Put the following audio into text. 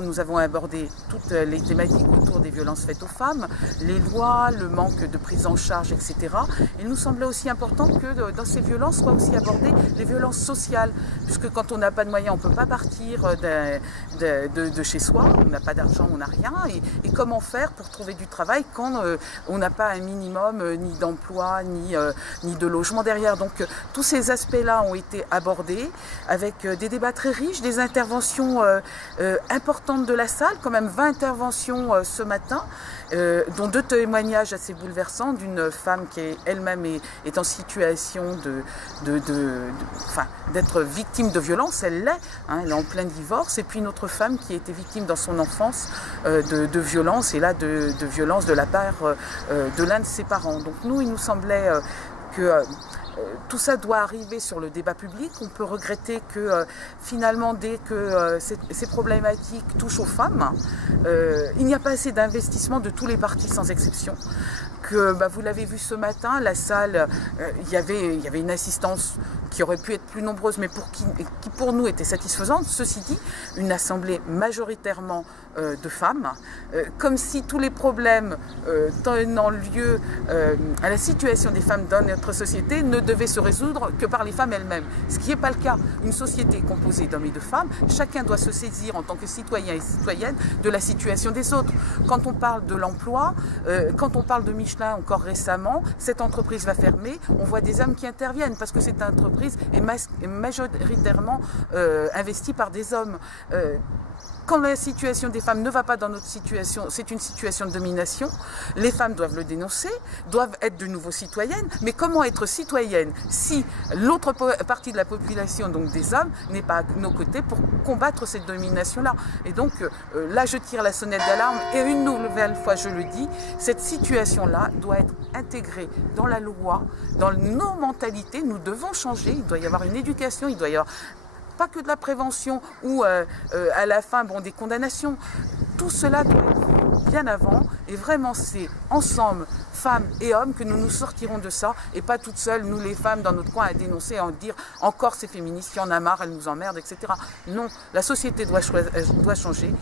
Nous avons abordé toutes les thématiques autour des violences faites aux femmes, les lois, le manque de prise en charge, etc. Il nous semblait aussi important que dans ces violences soient aussi abordées les violences sociales, puisque quand on n'a pas de moyens, on ne peut pas partir de chez soi, on n'a pas d'argent, on n'a rien. Et comment faire pour trouver du travail quand on n'a pas un minimum ni d'emploi, ni de logement derrière. Donc tous ces aspects-là ont été abordés avec des débats très riches, des interventions importantes de la salle, quand même 20 interventions ce matin, dont 2 témoignages assez bouleversants d'une femme qui elle-même est en situation d'être victime de violence, elle l'est, hein, elle est en plein divorce, et puis une autre femme qui a été victime dans son enfance de violence, et là de violence de la part de l'un de ses parents. Donc nous, il nous semblait que tout ça doit arriver sur le débat public. On peut regretter que finalement, dès que ces problématiques touchent aux femmes, il n'y a pas assez d'investissement de tous les partis sans exception. Vous l'avez vu ce matin, la salle, il y avait une assistance qui aurait pu être plus nombreuse, mais qui pour nous était satisfaisante. Ceci dit, une assemblée majoritairement de femmes, comme si tous les problèmes tenant lieu à la situation des femmes dans notre société ne devaient se résoudre que par les femmes elles-mêmes. Ce qui n'est pas le cas. Une société composée d'hommes et de femmes, chacun doit se saisir en tant que citoyen et citoyenne de la situation des autres. Quand on parle de l'emploi, quand on parle de Michelin encore récemment, cette entreprise va fermer, on voit des hommes qui interviennent parce que cette entreprise est majoritairement investie par des hommes. Quand la situation des femmes ne va pas dans notre situation, c'est une situation de domination. Les femmes doivent le dénoncer, doivent être de nouveau citoyennes. Mais comment être citoyenne si l'autre partie de la population, donc des hommes, n'est pas à nos côtés pour combattre cette domination-là? Et donc là, je tire la sonnette d'alarme et une nouvelle fois, je le dis, cette situation-là doit être intégrée dans la loi, dans nos mentalités. Nous devons changer, il doit y avoir une éducation, il doit y avoir pas que de la prévention ou à la fin des condamnations. Tout cela doit être bien avant et vraiment c'est ensemble, femmes et hommes, que nous nous sortirons de ça et pas toutes seules, nous les femmes dans notre coin à dénoncer, à en dire encore ces féministes qui en a marre, elles nous emmerdent, etc. Non, la société doit changer.